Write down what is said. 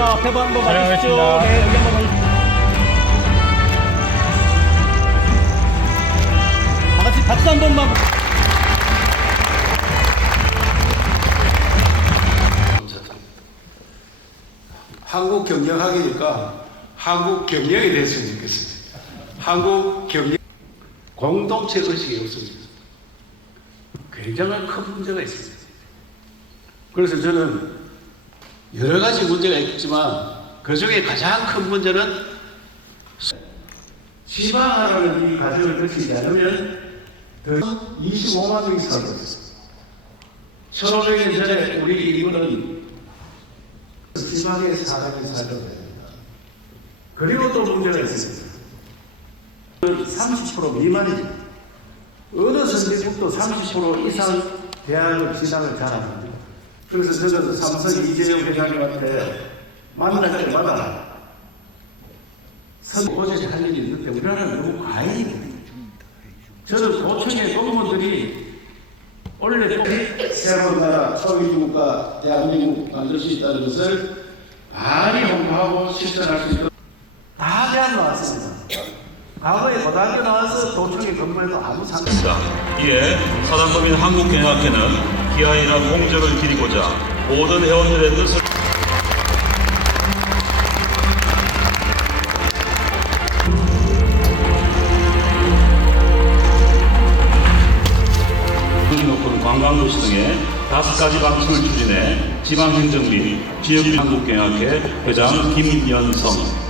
자, 앞에 한번 봐주십시오. 촬영하겠습니다. 네, 여기 한번 봐주십시오. 다 같이 박수 한 번만. 한국 경영학이니까 한국 경영이 됐으면 좋겠습니다. 한국 경영 공동체 의식이 없습니다. 굉장한 큰 문제가 있습니다. 그래서 저는 여러 가지 문제가 있지만 그 중에 가장 큰 문제는 지방화라는 이 과정을 거치지 않으면 더 25만 명이 살고 있습니다. 1500년 전에 우리 이분은 지방에 사람이 살아야 됩니다. 그리고 또 문제가 있습니다. 30% 미만입니다. 어느 선진국도 30% 이상 대학을 진학을 잘합니다. 그래서 저는 삼성 이재용 회장님한테 만날 때마다 선거제 할 일이 있는데 우리나라는 너무 과잉입니다. 저는 도청의 공무원들이 원래 새로운 나라 소유주국가 대한민국 만들 수 있다는 것을 많이 홍보하고 실천할 수 있도록 다 대학 나왔습니다. 과거에 고등학교 나와서 도청에 근무해도 아무 상관 있습니다. 이에 사단법인 한국경영학회는 기아이나 공정을 기리고자 모든 회원들의 뜻을 높은 관광도시 등의 다섯 가지 방침을 추진해 지방행정 및 지역 한국경영학회 회장 김연성